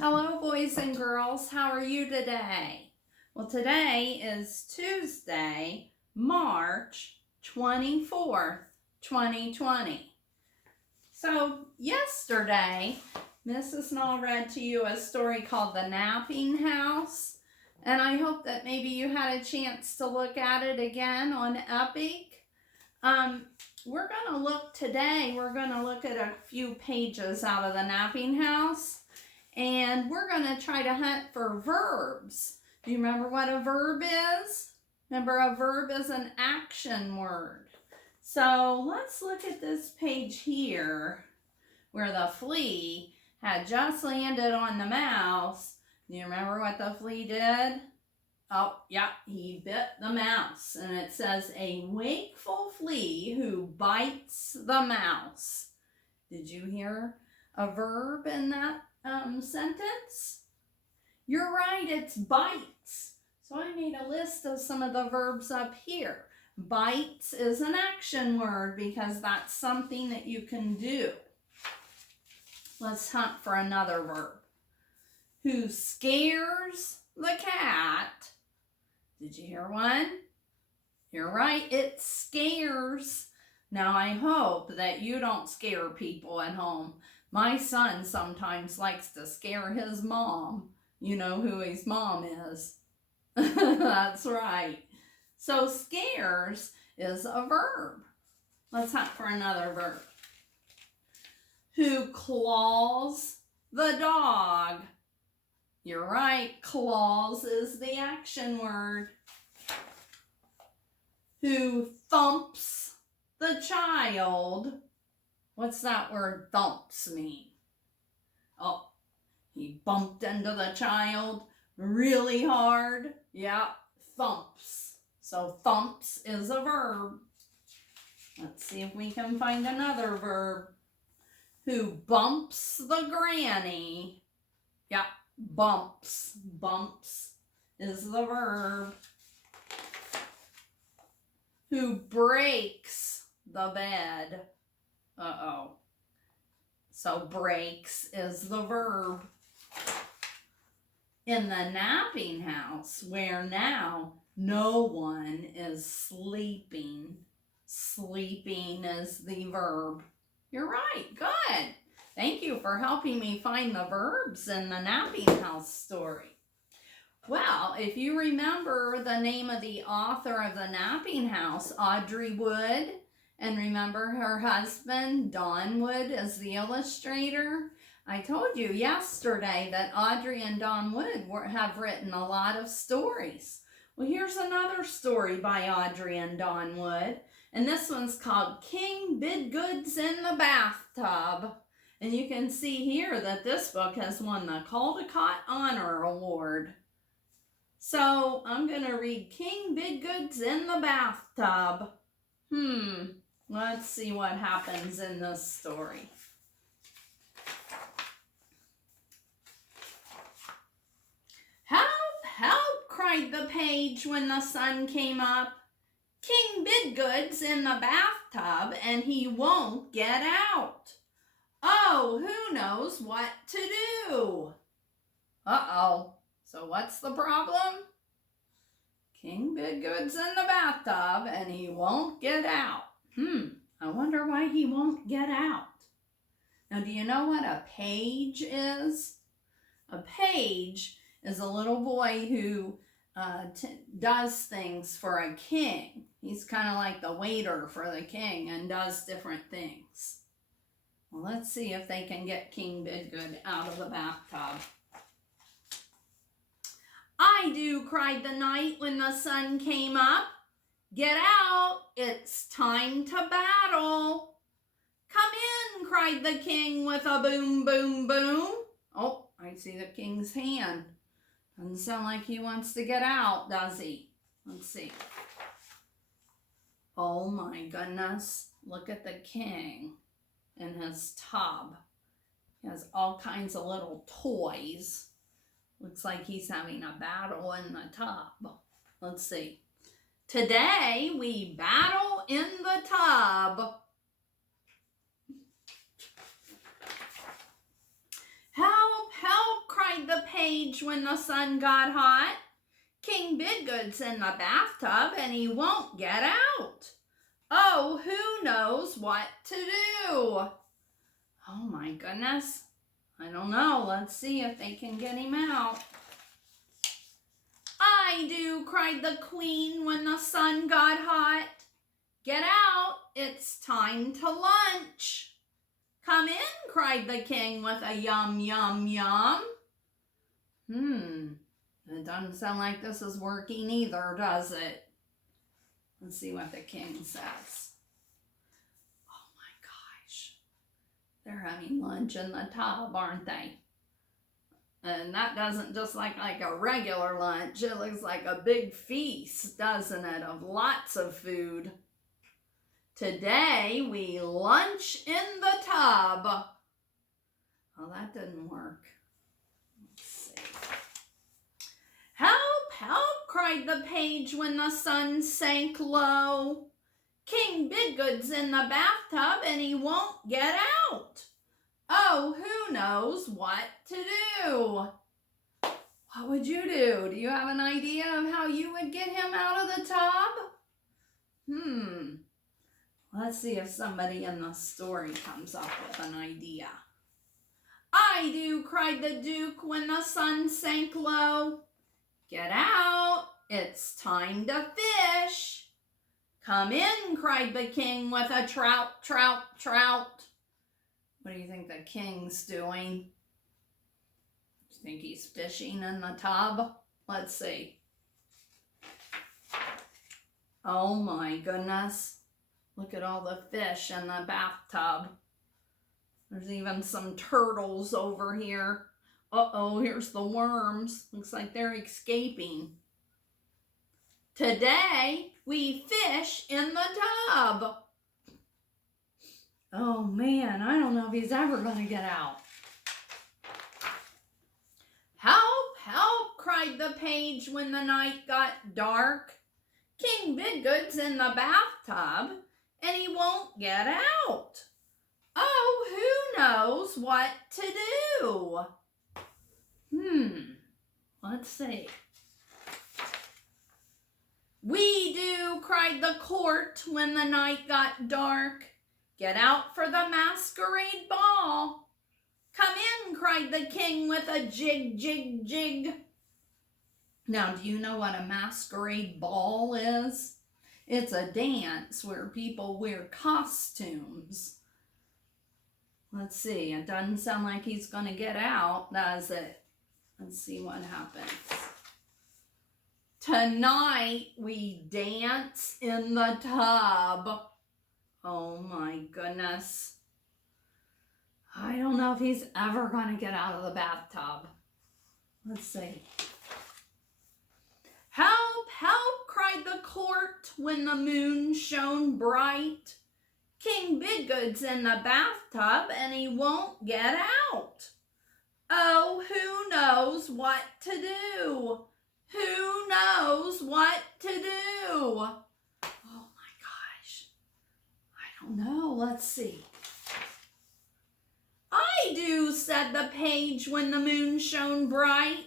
Hello, boys and girls. How are you today? Well, today is Tuesday, March 24th, 2020. So, yesterday, Mrs. Null read to you a story called The Napping House, and I hope that maybe you had a chance to look at it again on Epic. We're going to look today, we're going to look at a few pages out of The Napping House. And we're going to try to hunt for verbs. Do you remember what a verb is? Remember, a verb is an action word. So let's look at this page here where the flea had just landed on the mouse. Do you remember what the flea did? Oh, yeah, he bit the mouse. And it says, a wakeful flea who bites the mouse. Did you hear a verb in that sentence? You're right, it's bites. So I made a list of some of the verbs up here. Bites is an action word because that's something that you can do. Let's hunt for another verb. Who scares the cat? Did you hear one? You're right, it scares. Now I hope that you don't scare people at home. My son sometimes likes to scare his mom. You know who his mom is. That's right. So scares is a verb. Let's hunt for another verb. Who claws the dog? You're right, claws is the action word. Who thumps the child? What's that word thumps mean? Oh, he bumped into the child really hard. Yeah, thumps. So thumps is a verb. Let's see if we can find another verb. Who bumps the granny? Yeah, bumps. Bumps is the verb. Who breaks the bed? Uh-oh. So breaks is the verb. In the napping house, where now no one is sleeping. Sleeping is the verb. You're right. Good. Thank you for helping me find the verbs in the napping house story. Well, if you remember the name of the author of The Napping House, Audrey Wood, and remember her husband, Don Wood, as the illustrator. I told you yesterday that Audrey and Don Wood have written a lot of stories. Well, here's another story by Audrey and Don Wood, and this one's called King Bidgood's in the Bathtub. And you can see here that this book has won the Caldecott Honor Award. So I'm going to read King Bidgood's in the Bathtub. Let's see what happens in this story. Help, help, cried the page when the sun came up. King Bidgood's in the bathtub and he won't get out. Oh, who knows what to do? Uh-oh, so what's the problem? King Bidgood's in the bathtub and he won't get out. I wonder why he won't get out. Now, do you know what a page is? A page is a little boy who does things for a king. He's kind of like the waiter for the king and does different things. Well, let's see if they can get King Bidgood out of the bathtub. I do, cried the knight when the sun came up. Get out, it's time to battle. Come in, cried the king with a boom, boom, boom. Oh, I see the king's hand. Doesn't sound like he wants to get out, does he? Let's see. Oh my goodness, look at the king in his tub. He has all kinds of little toys. Looks like he's having a battle in the tub. Let's see. Today we battle in the tub. Help, help, cried page when the sun got hot. King Bidgood's in the bathtub and he won't get out. Oh, who knows what to do? Oh my goodness. I don't know. Let's see if they can get him out. I do, cried the queen when the sun got hot. Get out, it's time to lunch. Come in, cried the king with a yum, yum, yum. It doesn't sound like this is working either, does it? Let's see what the king says. Oh my gosh. They're having lunch in the tub, aren't they? And that doesn't just look like a regular lunch. It looks like a big feast, doesn't it, of lots of food. Today we lunch in the tub. Oh, that didn't work. Let's see. Help, help, cried the page when the sun sank low. King Bidgood's in the bathtub and he won't get out. Oh, who knows what to do? What would you do? Do you have an idea of how you would get him out of the tub? Let's see if somebody in the story comes up with an idea. I do, cried the Duke when the sun sank low. Get out, it's time to fish. Come in, cried the king with a trout, trout, trout. What do you think the king's doing? Do you think he's fishing in the tub? Let's see. Oh my goodness. Look at all the fish in the bathtub. There's even some turtles over here. Uh-oh, here's the worms. Looks like they're escaping. Today, we fish in the tub. Oh man, I don't know if he's ever going to get out. Help, help, cried the page when the night got dark. King Bidgood's in the bathtub and he won't get out. Oh, who knows what to do? Let's see. We do, cried the court when the night got dark. Get out for the masquerade ball. Come in, cried the king with a jig, jig, jig. Now, do you know what a masquerade ball is? It's a dance where people wear costumes. Let's see, it doesn't sound like he's going to get out, does it? Let's see what happens. Tonight, we dance in the tub. Oh my goodness. I don't know if he's ever going to get out of the bathtub. Let's see. Help, help, cried the court when the moon shone bright. King Bidgood's in the bathtub and he won't get out. Oh, who knows what to do? Who knows what to do? Oh my gosh. I don't know. Let's see. I do, said the page when the moon shone bright.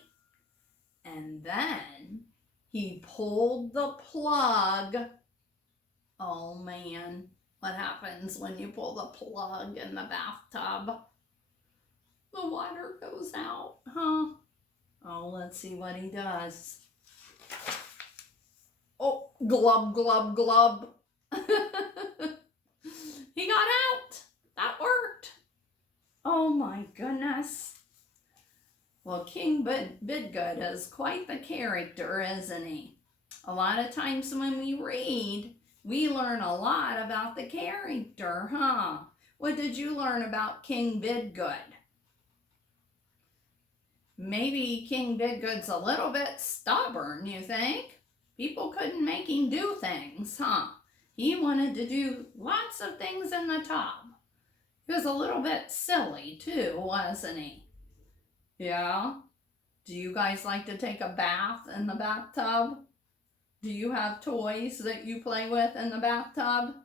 And then he pulled the plug. Oh man, what happens when you pull the plug in the bathtub? The water goes out, huh? Oh, let's see what he does. Oh, glub, glub, glub. He got out. That worked. Oh my goodness. Well, King Bidgood is quite the character, isn't he? A lot of times when we read, we learn a lot about the character, huh? What did you learn about King Bidgood? Maybe King Bidgood's a little bit stubborn, you think? People couldn't make him do things, huh? He wanted to do lots of things in the tub. He was a little bit silly too, wasn't he? Yeah? Do you guys like to take a bath in the bathtub? Do you have toys that you play with in the bathtub?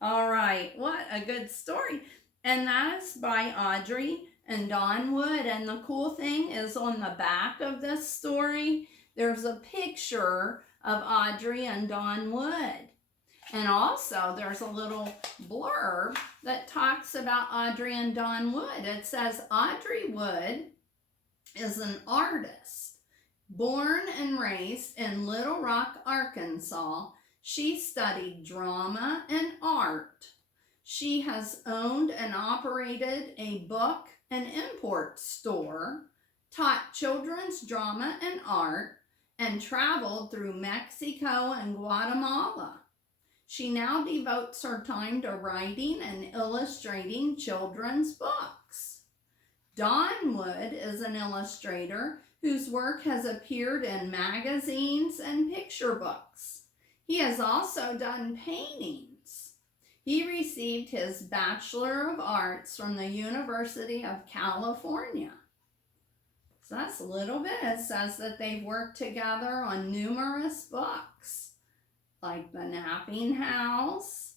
All right, what a good story. And that is by Audrey and Don Wood. And the cool thing is on the back of this story, there's a picture of Audrey and Don Wood. And also there's a little blurb that talks about Audrey and Don Wood. It says Audrey Wood is an artist. Born and raised in Little Rock, Arkansas, she studied drama and art. She has owned and operated a book and import store, taught children's drama and art, and traveled through Mexico and Guatemala. She now devotes her time to writing and illustrating children's books. Don Wood is an illustrator whose work has appeared in magazines and picture books. He has also done paintings. He received his Bachelor of Arts from the University of California. So that's a little bit. It says that they've worked together on numerous books, like The Napping House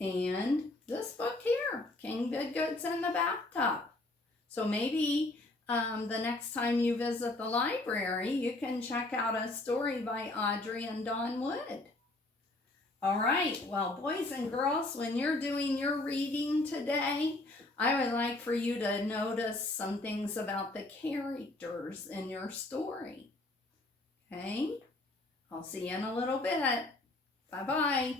and this book here, King Bidgood's in the Bathtub. So maybe the next time you visit the library, you can check out a story by Audrey and Don Wood. All right, well, boys and girls, when you're doing your reading today, I would like for you to notice some things about the characters in your story. Okay? I'll see you in a little bit. Bye-bye.